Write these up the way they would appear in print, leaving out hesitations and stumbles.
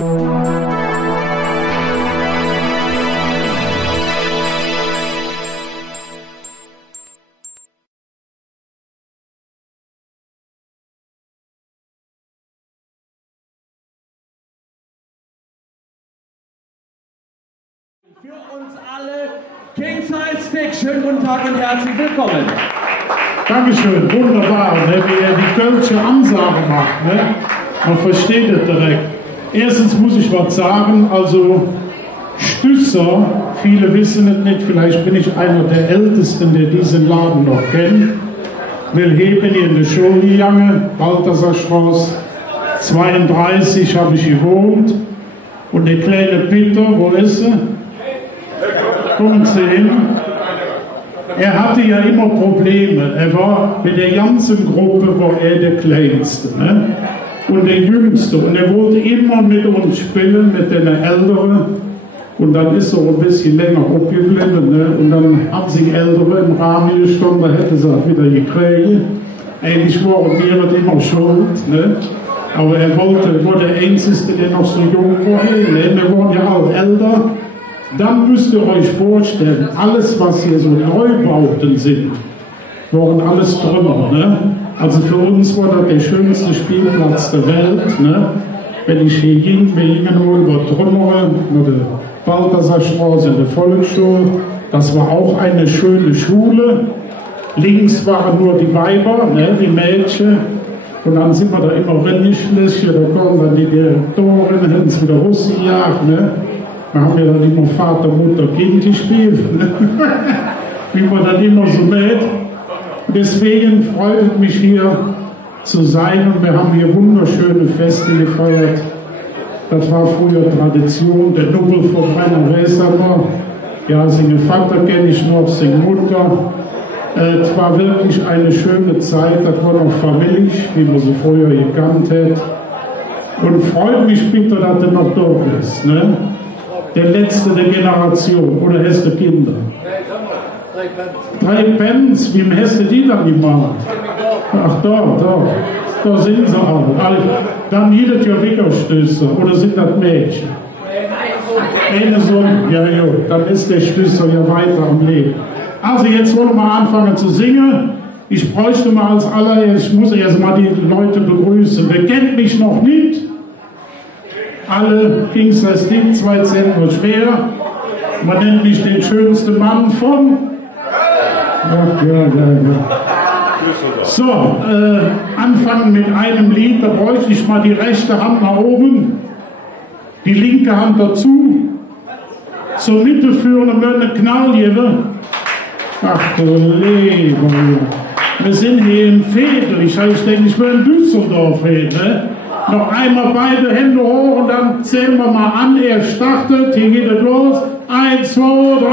Für uns alle King Size Stick, schönen guten Tag und herzlich willkommen. Dankeschön, wunderbar, ne, wie er die kölsche Ansage macht. Ne? Man versteht es direkt. Erstens muss ich was sagen, also Stüsser, viele wissen es nicht, vielleicht bin ich einer der Ältesten, der diesen Laden noch kennt. Weil hier bin ich in der Schule gegangen, Balthasarstraße 32 habe ich gewohnt. Und der kleine Peter, wo ist sie? Kommen Sie hin. Er hatte ja immer Probleme. Er war mit der ganzen Gruppe war er der Kleinste, ne? Und der Jüngste. Und er wollte immer mit uns spielen, mit den Älteren. Und dann ist er ein bisschen länger abgeblieben. Ne? Und dann haben sich Ältere im Rahmen gestanden, da hätte sie auch wieder gekriegt. Eigentlich waren wir nicht immer schuld. Ne? Aber er war der Einzige, der noch so jung war. Ne? Wir waren ja alle älter. Dann müsst ihr euch vorstellen, alles was hier so Neubauten sind, waren alles Trümmer. Ne? Also für uns war das der schönste Spielplatz der Welt. Ne? Wenn ich hier ging, wir gingen nur über Trümmer, über die Balthasarstraße in der Volksschule. Das war auch eine schöne Schule. Links waren nur die Weiber, ne? Die Mädchen. Und dann sind wir da immer reingeschlichen, da kommen dann die Direktorin, hätten sie wieder rausgejagt. Ne? Wir haben ja dann immer Vater, Mutter, Kind gespielt, ne? Wie man dann immer so mäht. Deswegen freut es mich hier zu sein und wir haben hier wunderschöne Feste gefeiert. Das war früher Tradition, der Nubbelverbrenner Resamer. Ja, seine Vater kenne ich noch, seine Mutter. Es war wirklich eine schöne Zeit, das war noch familisch, wie man sie früher gekannt hat. Und freut mich bitte, dass du noch da bist. Ne? Der letzte der Generation, oder hast du Kinder? 3 Pence, wie hast du die dann gemacht? Ach da sind sie alle. Dann jedes Jahr Wickerstöße, oder sind das Mädchen? Eine Sohn, ja, dann ist der Schlüssel ja weiter am Leben. Also jetzt wollen wir anfangen zu singen. Ich bräuchte mal als allererstes, ich muss erst mal die Leute begrüßen. Wer kennt mich noch nicht? Alle King Size Stick, 2 Zentner schwer. Man nennt mich den schönsten Mann von. Ja. So, anfangen mit einem Lied, da bräuchte ich mal die rechte Hand nach oben, die linke Hand dazu, zur Mitte führen und eine Knall geben. Ach du Lieber, wir sind hier in Veedel, ich denke, ich will in Düsseldorf hin, ne? Noch einmal beide Hände hoch und dann zählen wir mal an, er startet, hier geht es los, 1, 2, 3,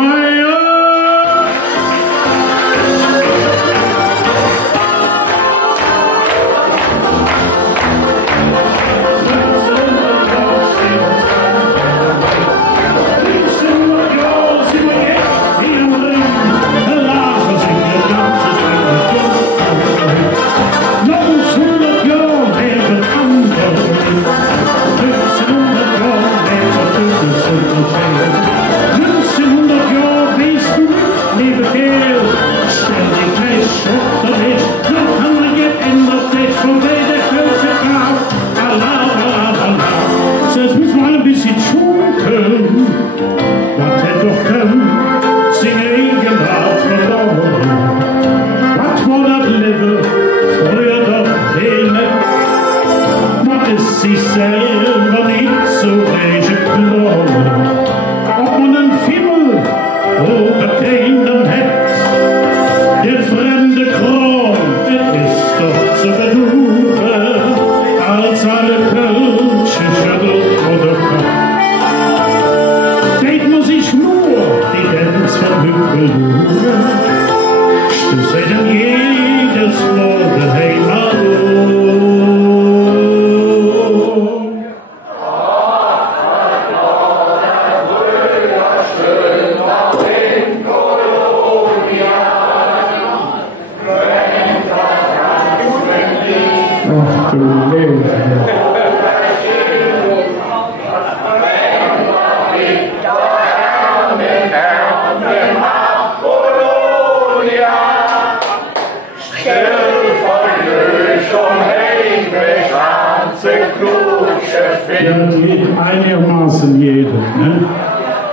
Einigermaßen jede. Ne?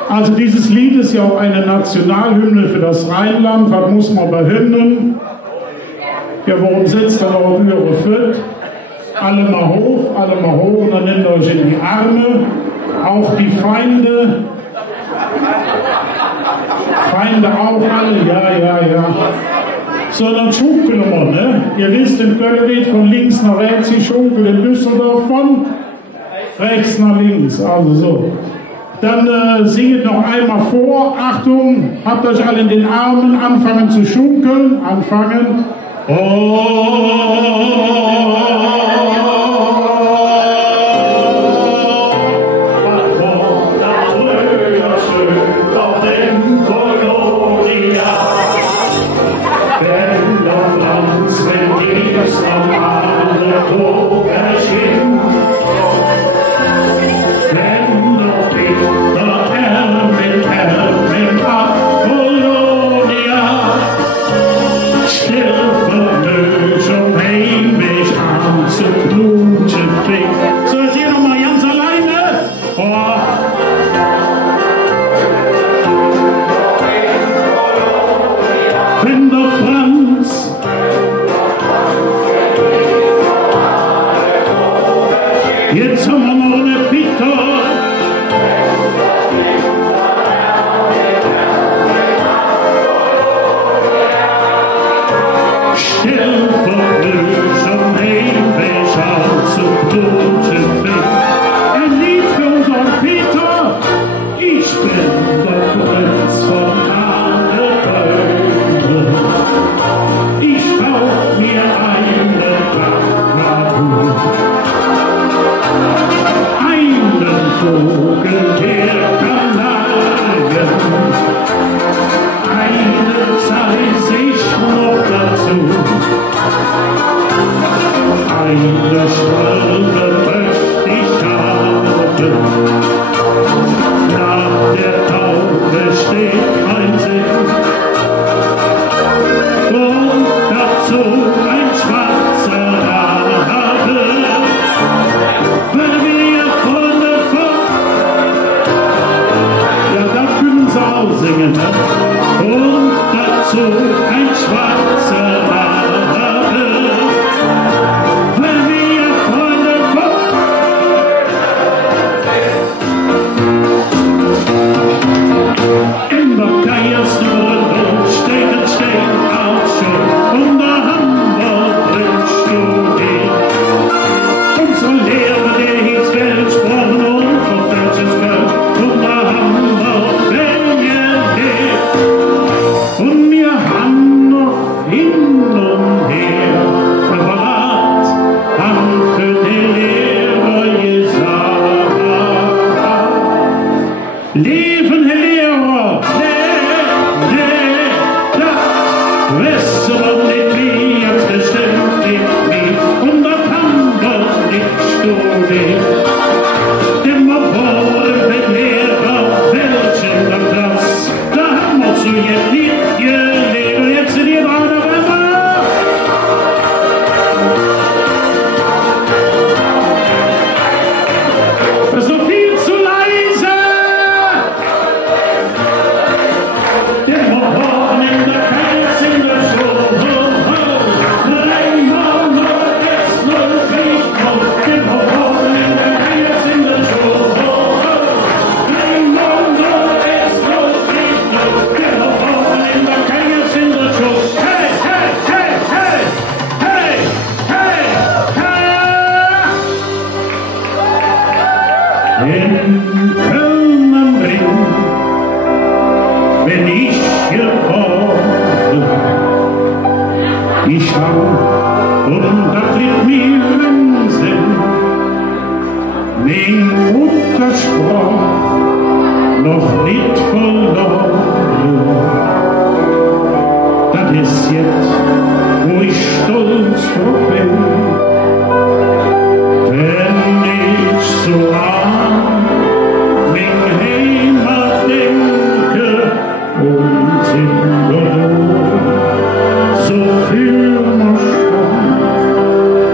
Also dieses Lied ist ja auch eine Nationalhymne für das Rheinland. Was muss man behindern? Ja, warum sitzt dann auf eure Foot? Alle mal hoch und dann nehmt euch in die Arme. Auch die Feinde. Feinde auch alle, ja. So, dann schunkeln wir, ne? Ihr wisst, in Köln geht von links nach rechts, die Schunkel in Düsseldorf von rechts nach links, also so. Dann singet noch einmal vor, Achtung, habt euch alle in den Armen, anfangen zu schunkeln, anfangen. Jetzt haben wir noch eine Bitte. Still vor Lösung, Heimwäscher zum Toten weg. Ein Lied für unseren Peter. Ich bin der Prinz von Adelheim. Ich kauf mir eine Dachnatur. Einen Vogel der Kanarien, eine Zeit ich noch dazu, eine Schwalbe möchte ich haben, nach der Taube steht mein Sinn, und dazu ein schwarzer Rabe, wenn wir von der singen, und dazu ein schwarzer Rabe, wenn wir Freunde in der geiersten Runde steht auch schon, und der Hamburg bringst du hin. Unsere Lehrer, der hieß Weltsprachen und auf welches Feld, und der Hamburg und wir haben noch hin und her verrat, haben für die Lehrer gesagt. Leben, Herr Lehrer, das wisst ihr doch nicht, wie jetzt bestimmt nicht wie, und das haben wir nicht studiert. Immer wollen wir Lehrer, welchen der Klasse, da haben wir so jetzt nicht. Jetzt sind die Frauen auf einmal. Das ist noch viel zu leise. Der Motor in der Keils in der Schule. 3 mal 0 ist 0, 4 der Motor in der Keils in der Schule. 3 mal 0 ist 0, 4 der Motor in der Keils in der Schule. Hey, hey, hey, hey, hey, hey, hey. In Köln am Ring, wenn ich gekommen, ich schau, und da tritt mir in Sinn, mein Muttersprach noch nicht verloren. Das ist jetzt, wo ich stolz drauf bin, wenn ich so an mein Heimat denke und in der Not so viel noch stand.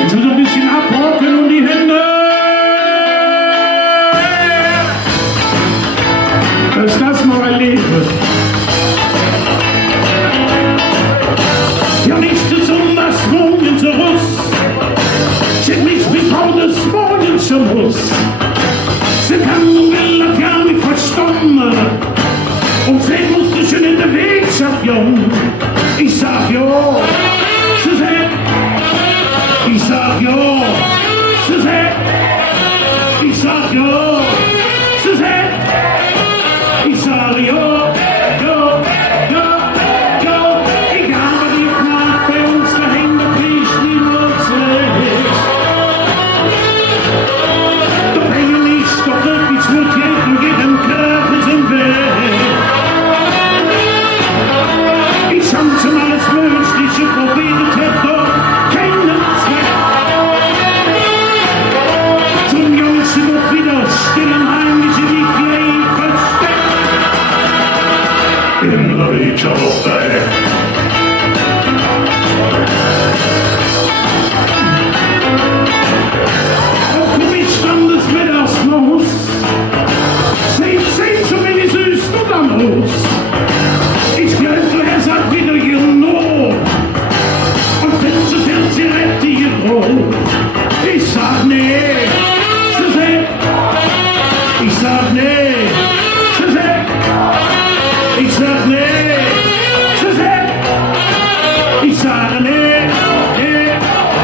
Jetzt wird ein bisschen abhocken und die Hände. Das lassen wir erleben. Ja, nicht besonders morgen zu Russ. Schick mich bevor des Morgens schon muss. Sie kann will das gar nicht verstanden. Und sehen musste schon in der Wirtschaft, jung. Ich sag jo, Suzette. Ich sag jo, Suzette. Ich sag jo, Suzette. Ich sag jo, jo, jo, jo. Egal was ich mach, bei uns daheim, da kriegst du niemand zurecht. Doch wenn du nicht, doch wirklich wird jeden, jedem Kraft im Weg. Ich hab schon alles Mögliche probiert, hab doch keinen Zweck. Zum Jungschen wird wieder still und heimlich in die Kleid versteckt. In der Wirtschaft, auch komm ich stand des Mittags los. Seht so wenig süß du dann los. Ich glaub, du hast halt wieder genug. Und wenn sie fährt, sie rettet die Brot. Ich sag nee, Suzette. Ich sag nee, Suzette. Ich sag nee, Suzette. Ich sag nee, nee,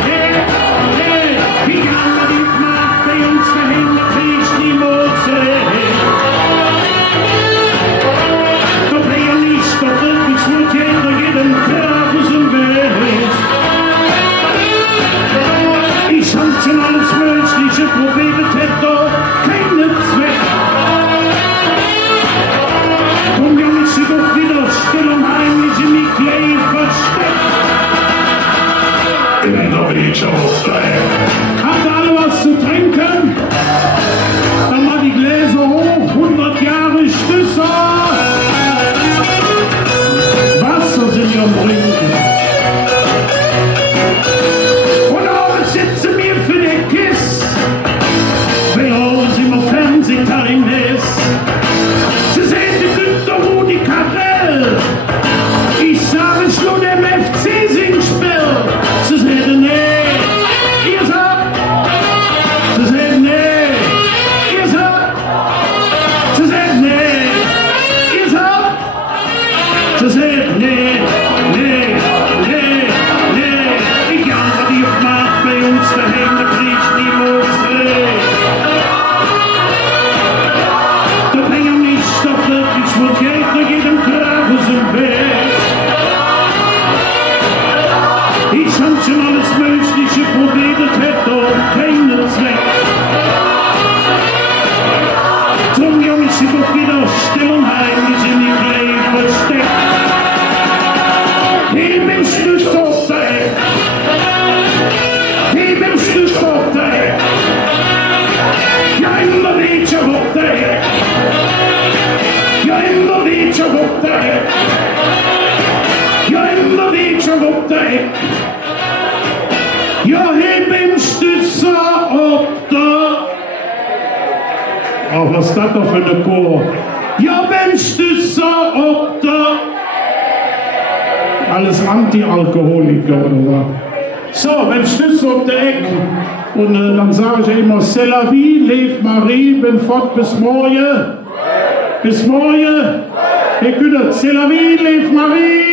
nee, nee. Wie kann man die Macht bei uns dahin, da kriegst du die Mose. Doch wenn ihr nicht, doch wirklich wird jeder jeden Kraft aus dem Weg. Ich hab schon alles Mögliche probiert, hätt doch keinen Zweck. Komm ja nicht doch wieder still und heimlich in die Kleid versteckt. In der Wirtschaft, habt ihr alle was zu trinken? Dann mal die Gläser hoch, 100 Jahre Stüsser. Wasser sind ja am Trinken. Und auch sitzen wir für den Kiss, wenn alles immer Fernsehtime ist. Sie sehen die Günther Rudi Karel. Ich sage es nur dem FC Singspiel. Sie sehen nee, ihr sagt. Sie sehen nee, ihr sagt. Sie sehen nee, ihr sagt. Sie sehen nee, nee, nee, nee. Egal was ihr macht bei uns daheim, da kriegst du niemand zurecht. Doch wenn ihr nicht doch wirklich wird jeder jedem Kraft aus dem Weg. Ich hab schon alles Mögliche probiert, hätt doch keinen Zweck. Zum Jungchen doch wieder still und heimlich in die Kleid versteckt. Heb im Stück auf der Eck. Heb im Stück auf der Eck. Ja, in der Wirtschaft auf der Eck. Ja, in der Wirtschaft auf der Eck. Ja, in der Wirtschaft auf der Eck. Ja, heb im Stützer auf der. Oh, was ist das doch für eine Chor? Ja, wenn Stützer auf der. Alles Anti-Alkoholiker oder was? So, wenn Stützer auf der Eck. Und dann sage ich immer, c'est la vie, leef Marie, bin fort bis morgen. Bis morgen. Hey, Güter, c'est la vie, leef Marie.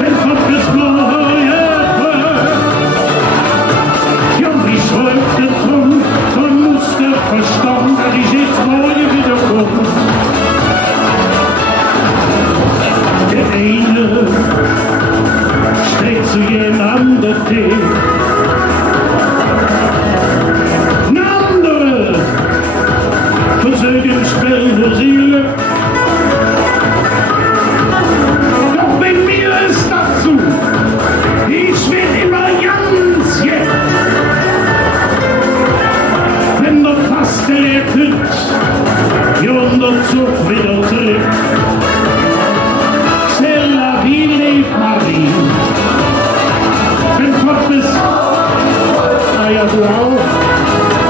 Wenn Tee. Eine andere versögenspende Seele. Doch bei mir ist dazu, ich will immer ganz jetzt. Wenn der fast gelebt wird, jonder Zug wieder zurück. C'est la vie, lebt Marie. Wenn Gott ist, na ja, du auch,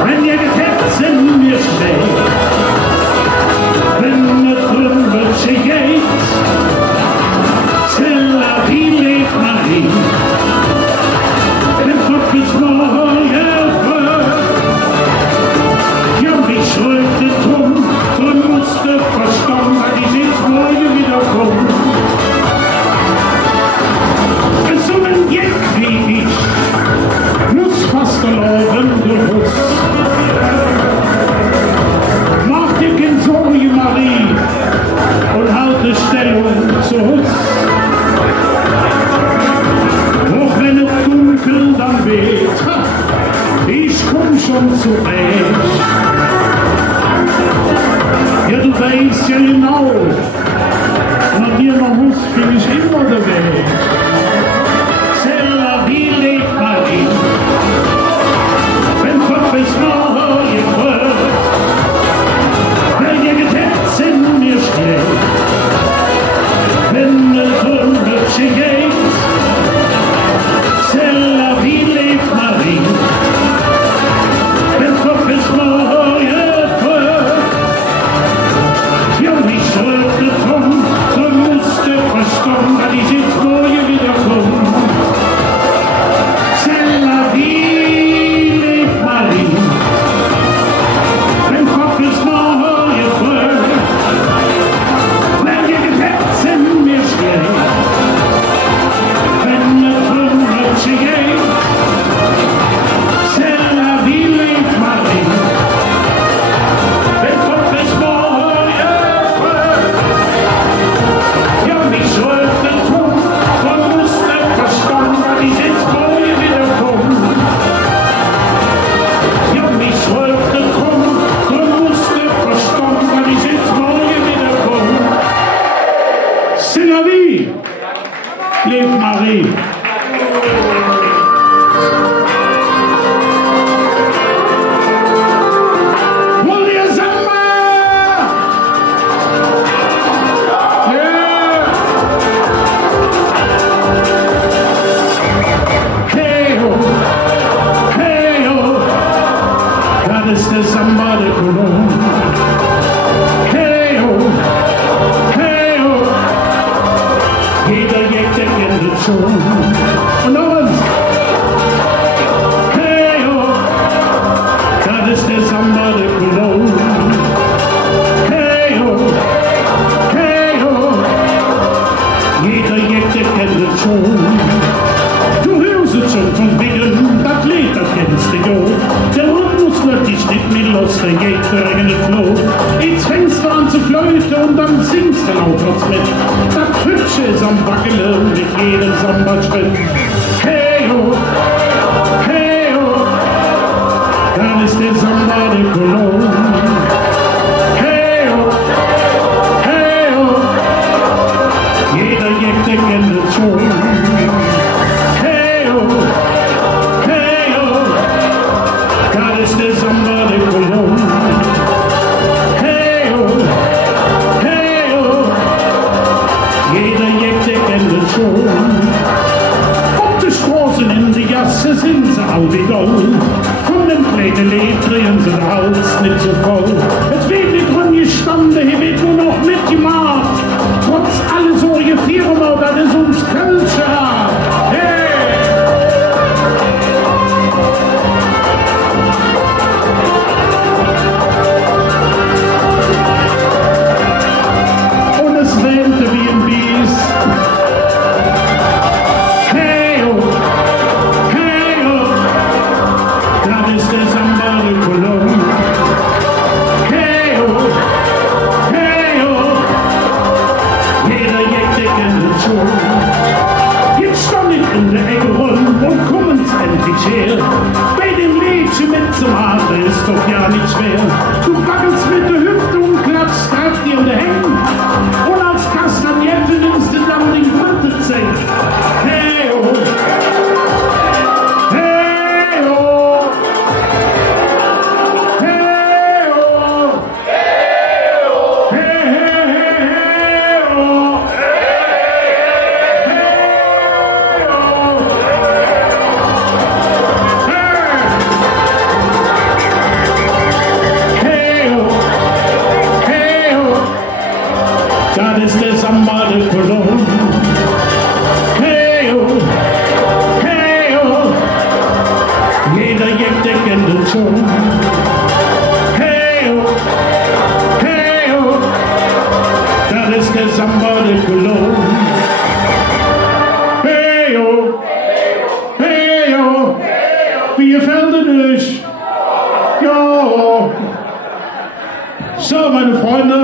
wenn ihr getappt sind, mir schlägt. Wenn ihr drüber geht, c'est la vie, lebt Marie. Wenn Gott ist, morgen wird, ja, mich schröte drum, drum musste verstanden, weil ich jetzt morgen wiederkomme. Besungen jetzt wie ich, muss fast erlauben, gewusst. Mach dir kein Sorge, Marie, und halte Stellung zu Hus. Auch wenn es dunkel dann weht, ich komm schon zurecht. Ja, du weißt ja genau, nach dir noch Hus bin ich immer der Weg. C'est la vie, lebt Marie. Wenn Gott bis morgen folgt, weil ihr getappt sind, mir schlägt. Wenn es drüber geht, c'est la vie, lebt Marie. Wenn Gott bis morgen folgt, ja, mich schröte drum, du musst verstanden, weil ich jetzt morgen wiederkomme. C'est la vie, lebt Marie. Wenn Gott bis morgen folgt, wenn ihr getappt sind, mir schlägt. Wenn es drüber geht, c'est la vie, lebt Marie. Wenn Gott bis morgen folgt, ja, mich schröte drum, du musst verstanden, weil ich jetzt morgen wiederkomme. Ja, mich schröte drum, du musst verstanden, weil ich jetzt morgen wiederkomme. C'est la vie, lebt Marie. Wollt ihr Samba? Yeah! Hey-ho, hey-ho, das ist der Samba de Colón. Hey-ho, hey-ho, jeder Jäger kennt es schon. Und noch eins. Hey-ho, das ist der Samba de Colón. Hey-ho, hey-ho, jeder Jäger kennt es schon. Du hörst es schon von wegen, das Lied, das kennst du ja. Der Rhythmus wird dich nicht mehr los, der geht für einen Floh. Jetzt fängst du an zu flöten und dann singst du laut was mit. Das Hübsche ist am Wackeln mit jedem Samba-Schritt. Hey-ho, hey-ho, dann ist der Samba de Colón. Hey-ho, hey-ho, jeder Jäger kennt es schon. Hey-ho, hey-ho, das ist der Samba de Colón. Hey-ho, hey-ho, jeder Jäger kennt es schon. Auf der Straßenende, Gasse sind sie all wie Gold. Von den kleinen Lädchen sind alles nicht so voll. Es wird nicht rumgestanden, hier wird nur noch mitgemacht. Trotz alles solche Firma, das ist uns Kölscher. Hey! Und es wähnte wie ein Biest. Hey-ho, hey-ho, das ist der Samba de Colón. Hey nicht schwer. Bei dem Liedchen mitzumachen ist doch ja nicht schwer. Du wackelst mit der Hüfte und klatschst grad dir um die Hände. Und als Kastagnette nimmst du dann den Quantenzelt. Hey, oh. Hey, oh. Hey, oh. Hey, hey, hey, oh. Das ist der Samba de Cologne. Hey, oh, hey, oh, jeder kennt den schon. Hey, oh, hey, oh, das ist der Samba de Cologne. Hey, oh, hey, oh, wie gefällt es euch? Ja. So, meine Freunde.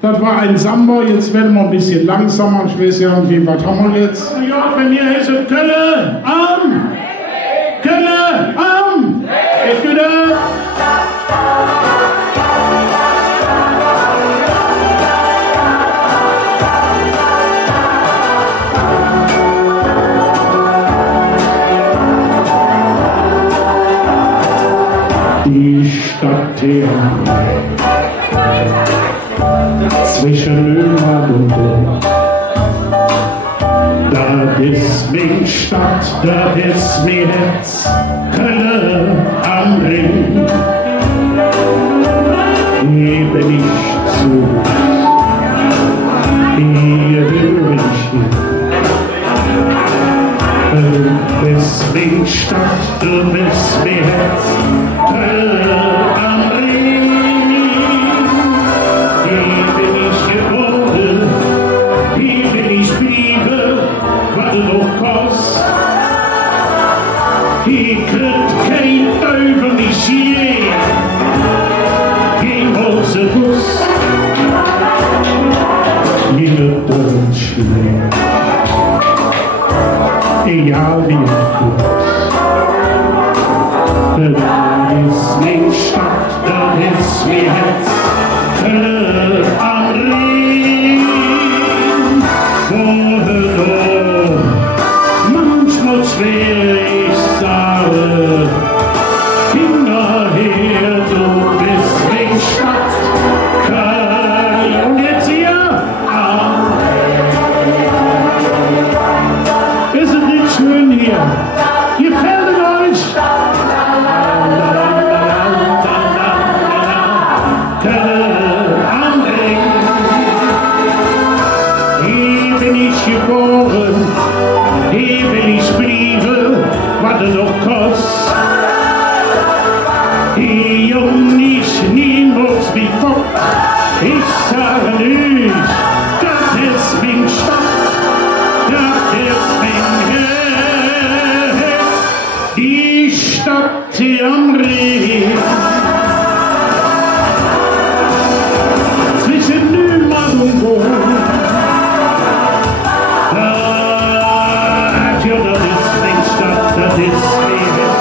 Das war ein Samba, jetzt werden wir ein bisschen langsamer. Ich weiß ja irgendwie, was haben wir jetzt? Ja, bei mir ist es Kölle am! Kölle am! Geht wieder! Die Stadt Theater. Zwischen Ömad und Ort. Das ist mein Stadt, das ist mein Herz, Kölle am Ring. Hier bin ich zu, hier höre ich hin. Du bist mein Stadt, du bist mein Herz, Kölle am Ring. He could kein over me sheer. He holds a bus. Jeder Deutsch leer. Egal wie gut. Das ist mein Stadt, das ist mein Herz. Kölle am Ring. Vorher manchmal schwer. Hinterher, du bist mein Stadt, Kölle. Und jetzt hier, ist es nicht schön hier? Gefällt es euch? Kölle am Ring. Hier bin ich geboren, hier will ich bleiben, was es noch kostet. Jung nicht niemals wie fort. Ich sage nicht, das ist mein Stadt, das ist mein Herz. Die Stadt hier am Rhein. Zwischen Ömad und Ort. Ja, das ist mein Stadt, das ist mein Herz.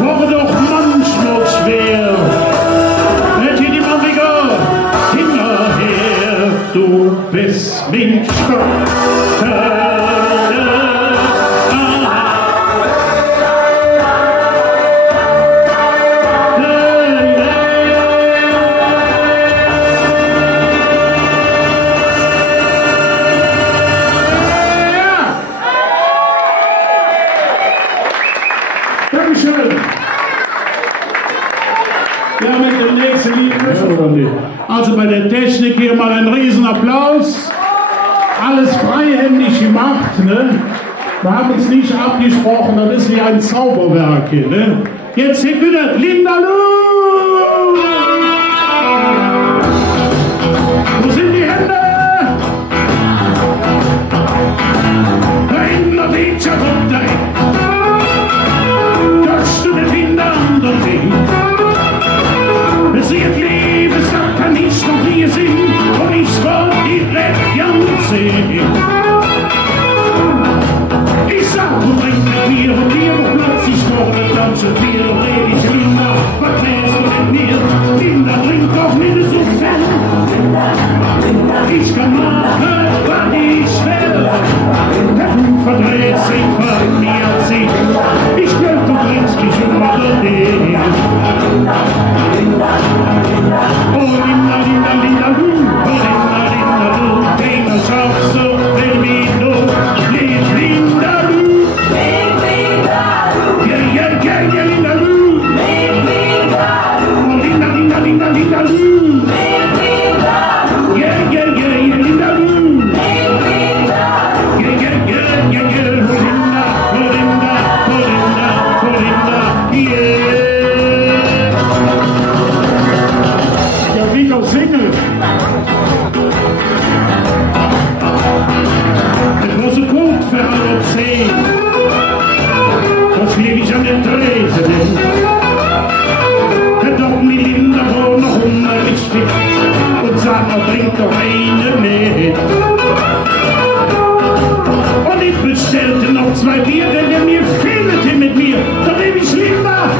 War doch manchmal schwer, hätte ich immer wieder hinterher, du bist mein Stadt. Dankeschön. Ja, mit dem nächsten Lied oder nicht? Also bei der Technik hier mal einen riesen Applaus. Alles freihändig gemacht, ne? Wir haben uns nicht abgesprochen, das ist wie ein Zauberwerk hier, ne? Jetzt hier wieder Lindalu! Wo sind die Hände? Kannst du den Kindern doch nicht? Es wird Liebe See. Ich sag, du bringst mit mir und wir wo plötzlich vorne tanzen wir und red ich Linda, was wärst du mit mir? Linda, bringt doch nicht so fern. Ich kann machen, was ich will. Der Blut verdreht sich von mir zieht. Ich will, du bringst mich über den. Oh, Linda, Linda, Linda, du. Oh, Linda, Linda, du. Keiner schafft so viel wie du. Linda, du. Yeah, yeah, yeah, yeah, Linda, du. Oh, Linda, Linda, Linda, Linda, du. Yeah, yeah, yeah, yeah, Linda, du. Yeah, yeah, yeah, yeah, yeah, Linda, Linda, Linda, Linda, yeah. Ja, wie noch Single. Het was een goed verhaal op zee. Was lieg ich an den Tresen. Het doch mi Linda wohl noch unheimlich fit. Und sag mal, bringt doch eine mit. Und ich bestellte noch 2 Bier, denn der mir fehlte mit mir. Da rief ich Linda,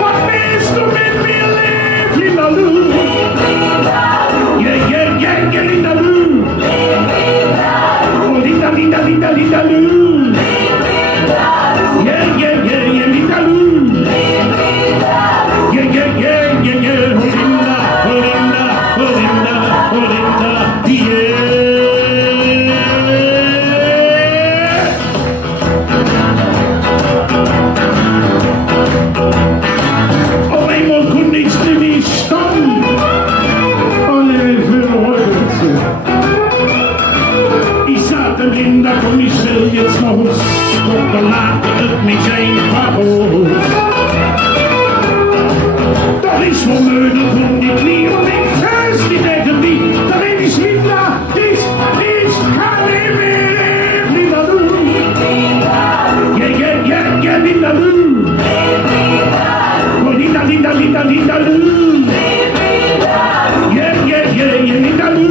was willst du mit mir, Linda Lu? Yeah, yeah, yeah, yeah, Linda Lu. Oh, Linda, Linda, Linda, Linda Lu. Yeah, yeah, yeah, yeah, Linda Lu. Yeah, yeah, yeah, yeah, yeah, oh, Linda, oh, Linda, oh, Linda, oh, Linda, yeah. Auf einmal konnte ich nicht stehen. Alle für heute zu. Ich sagte, Linda, komm, ich will jetzt noch uns. Doch dann ladet mich einfach aus. Doch ich vermöge und die Knie und ich fest die Decke wie. Da bin ich Linda, ich kann nicht mehr. Linda, du. Yeah, yeah, yeah, yeah, Linda, du. Oh, Linda, Linda, Linda, Linda, du. Yeah, yeah, yeah, yeah, Linda, du.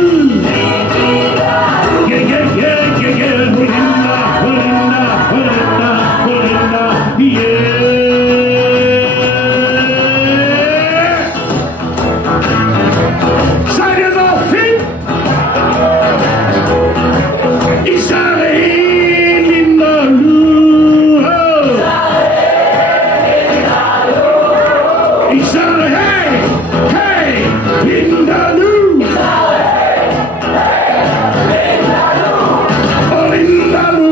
Yeah, yeah, yeah, yeah, yeah, oh, Linda, oh, Linda, oh, Linda, oh, Linda, yeah. Seid ihr noch fit? Ich sage, hey, Linda, Lu. Ich sage, hey, hey, Linda, Lu. Oh, Linda, Lu.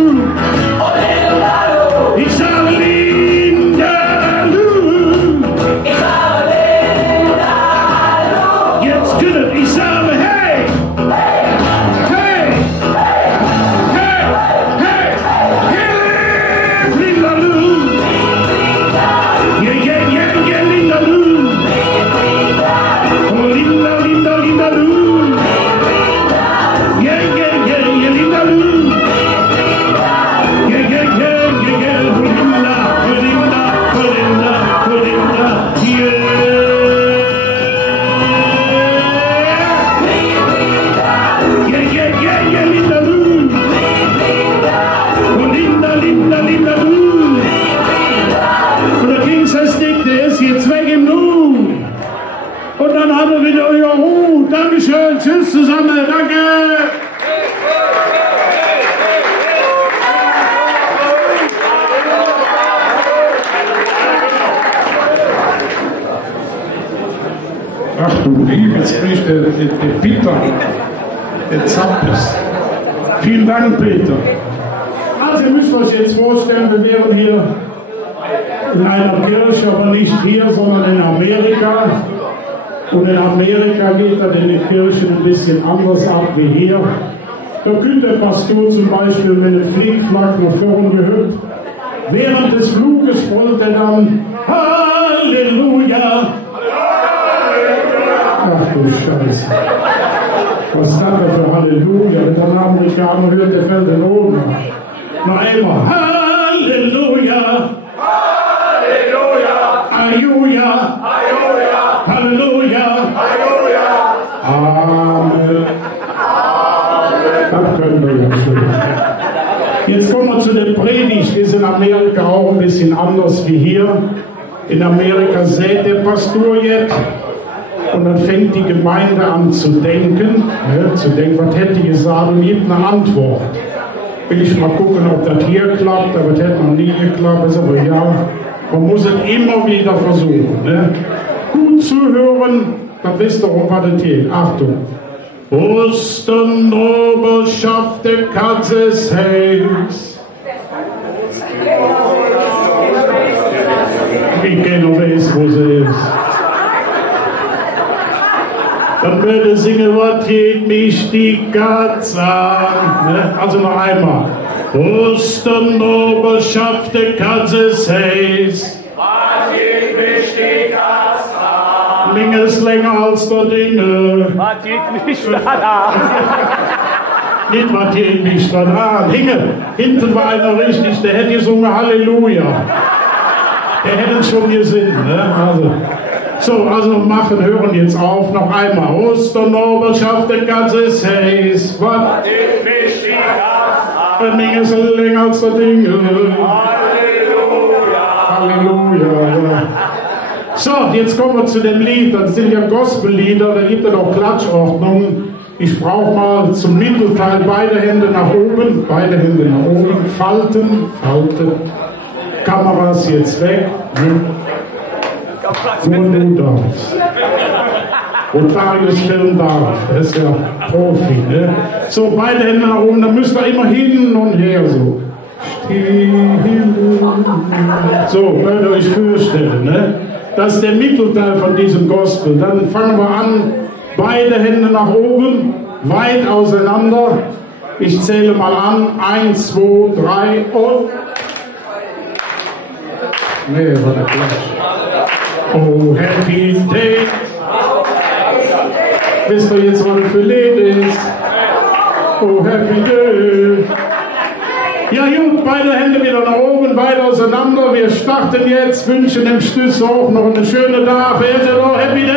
Ich sage, Linda, Lu. Jetzt gehört, ich sage, hey, hey, hey, hey, hey, Linda, Lu. Yeah, yeah, yeah, yeah, Linda, Lu. Oh, Linda, Linda, Linda, Lu. Yeah, yeah, yeah, yeah, Linda, Lu. Yeah, yeah, yeah, yeah, yeah, oh, Linda, oh, Linda, oh, Linda, oh, Linda, yeah. Yeah, yeah, yeah, yeah, Linda, Lu. Oh, Linda, Linda, Linda, Lu. Und der King-Size-Stick, der ist jetzt weg im Nu. Und dann haben wir wieder euer Ruhe. Dankeschön. Tschüss zusammen. Danke. Ach du Liebe, jetzt spricht der Peter, der Zappes. Vielen Dank, Peter. Also ihr müsst euch jetzt vorstellen, wir wären hier in einer Kirche, aber nicht hier, sondern in Amerika. Und in Amerika geht das in den Kirchen ein bisschen anders ab wie hier. Da könnte der Pastor zum Beispiel mit einem Flickflack nach vorne gehört. Während des Fluges brüllt er dann Halleluja. Ach du Scheiße. Was ist das für Halleluja? Wenn der Amerikaner hört, der fällt den Ohren nach. Noch einmal Halleluja. Halleluja. Halleluja. Halleluja. Halleluja. Amen. Das können zu der Predigt, ist in Amerika auch ein bisschen anders wie hier. In Amerika sät der Pastor jetzt und dann fängt die Gemeinde an zu denken, was hätte ich gesagt und gibt eine Antwort. Will ich mal gucken, ob das hier klappt, aber das hätte noch nie geklappt, ist aber ja, man muss es immer wieder versuchen. Ne? Gut zuhören, dann wisst ihr, um was es geht. Achtung. Ostenoberschaft der Katzes Haus. Ich genau weiß, wo sie ist. Dann würde singen, was geht mich die Katze an. Ne? Also noch einmal. Ostenoberschaft der Katzes Haus. Was geht mich die Katze an? Dinge ist länger als der Dinge. Was geht mich das an? Nicht was geht mich das an. Hinten war einer richtig, der hätte gesungen Halleluja. Der hätte schon gesungen. Ne? Also machen, hören jetzt auf. Noch einmal. Ostenoberschaft der Katzes Haus. Was geht mich die Katze an? Dinge ist länger als der Dinge. Halleluja. Halleluja. So, jetzt kommen wir zu dem Lied. Das sind ja Gospellieder, da gibt es auch Klatschordnungen. Ich brauche mal zum Mittelteil beide Hände nach oben. Beide Hände nach oben. Falten, falten. Kameras jetzt weg. Nur du darfst. Und Darius stellen darf. Der ist ja Profi. Ne? So, beide Hände nach oben. Dann müsst ihr immer hin und her so. So, könnt ihr euch vorstellen. Ne? Das ist der Mittelteil von diesem Gospel. Dann fangen wir an. Beide Hände nach oben, weit auseinander. Ich zähle mal an. 1, 2, 3 und... Nee, war der Klatsch. Oh, happy day. Wisst ihr jetzt, was das für Lied ist? Oh, happy day. Ja gut, beide Hände wieder nach oben, weit auseinander. Wir starten jetzt, wünschen dem Stütz auch noch eine schöne Tag. Oh, happy day.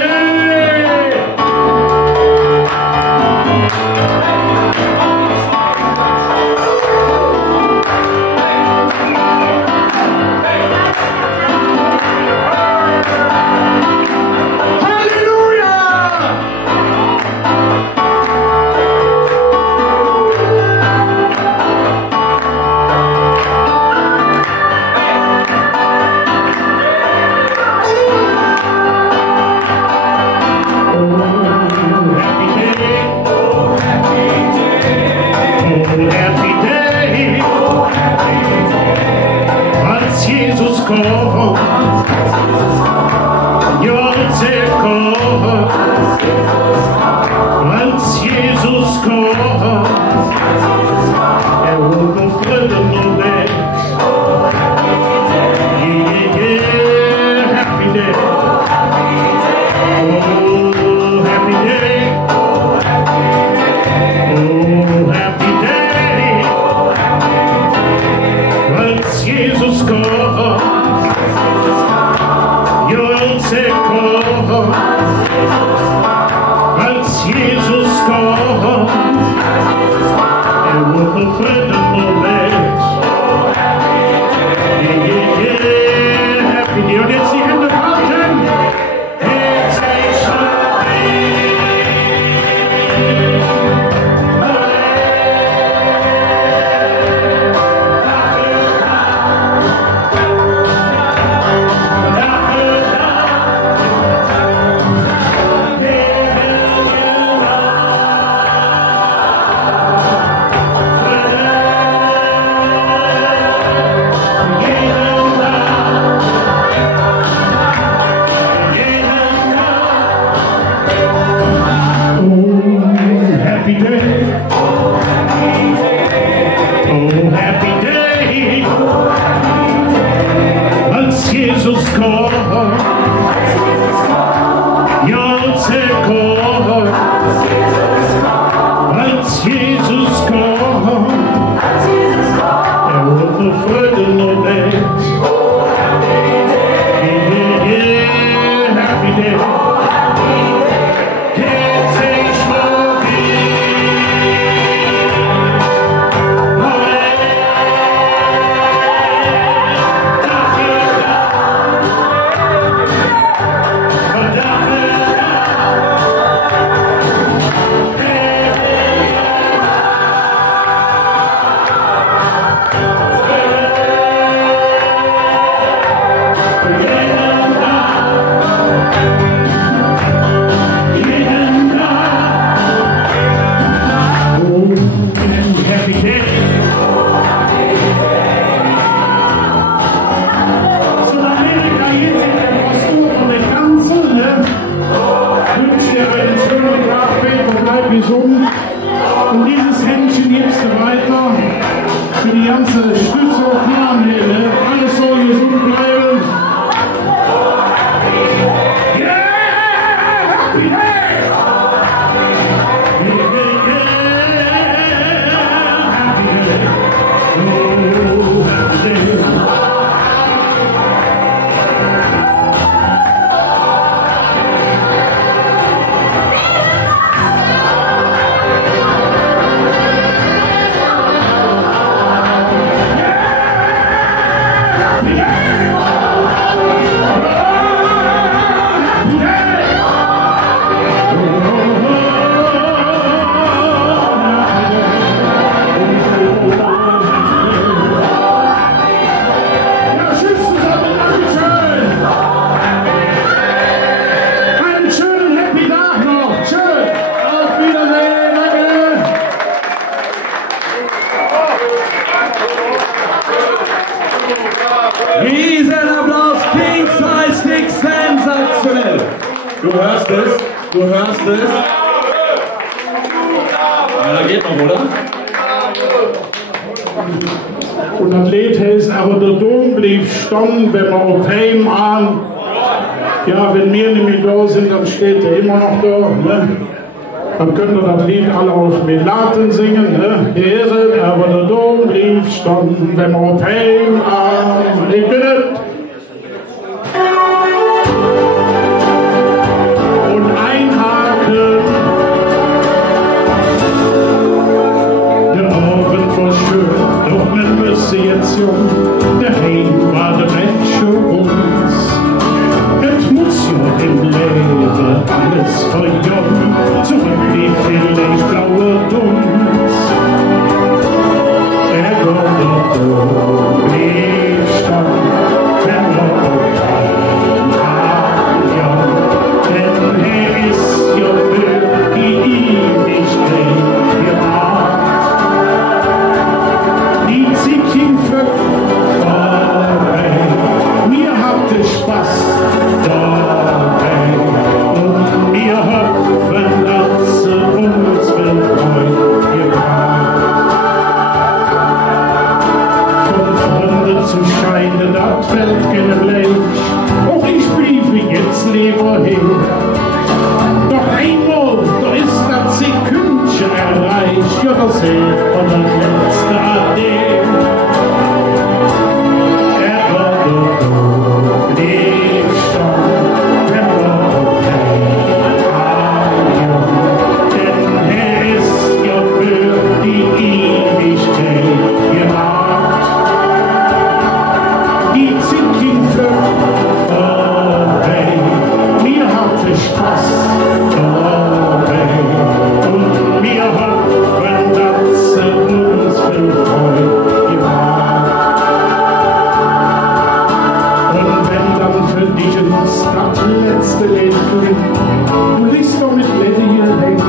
dieses Händchen gibst du weiter für die ganze Stütze und Nahenhelle. Alles soll gesund bleiben. Riesenapplaus, King Size Sticks, sensationell. Du hörst es, du hörst es. Ja, da geht noch, oder? Und Athlet heißt, aber der Dom blieb stehen, wenn wir auf Heim an. Ja, wenn wir nicht mehr da sind, dann steht er immer noch da. Ne? Dann können wir das Lied alle auf Melaten singen. Ne? Ehre, aber der Dom blieb stehen, wenn wir auf Heim an. Ich bin es. Und einhaken. Der Abend war schön, doch man müsse jetzt jung. Der Heim war der Mensch für uns. Es muss ja im Leben alles verjungen, zurück die vielleicht blaue Dunst. Er war doch so blieb stand, wenn er auf ja, denn er ist ja für die Ewigkeit gemacht. Die Zicken vorbei, mir habt es Spaß dabei und wir hoffen, dass uns will Freund gemacht. Von Freunde zu scheiden, das fällt keine Leicht, auch ich blieb jetzt lieber hin. Doch einmal, da ist das Sekündchen erreicht, ja das hält von der letzte Ade. Er war doch blieb stand, wenn er denn er ist ja für die Ewigkeit gemacht. Die Zicken vorbei, mir hatte Spaß dabei und wir hoffen, dass uns viel Freude gemacht. Und wenn dann für dich das letzte Lied klingt, du liegst doch mit Lady allein.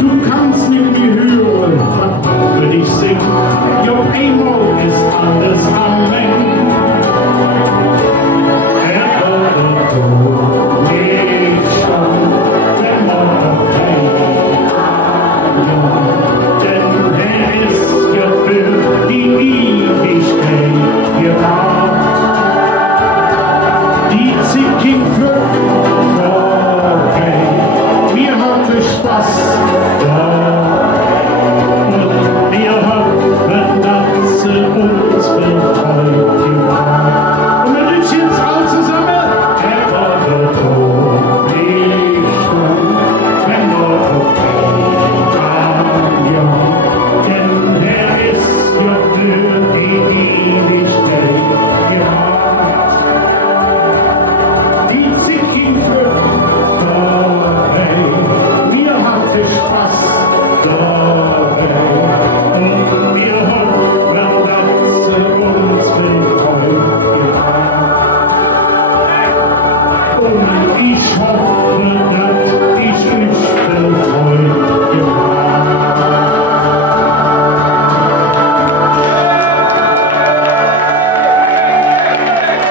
Du kannst nicht mehr hören, was für dich singt. Ja, einmal ist alles am Ende. Er war doch nicht stand, wenn man doch denn er ist ja für die Ewigkeit gemacht. Die Zicken vorbei, mir hatte Spaß und wir hoffen, dass uns befreit gemacht. Und wir wünschen jetzt alle zusammen, er war der Tod nicht stand, wenn wir ja, denn er ist ja für die Ewigkeit gemacht. Die Zicken vorbei, mir hatte Spaß dabei und wir hoffen, dass uns befreit gemacht. Und ich hoffe, dass ich mich befreit gemacht.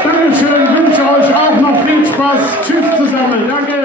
Dankeschön, wünsche euch auch noch viel Spaß. Tschüss zusammen, danke.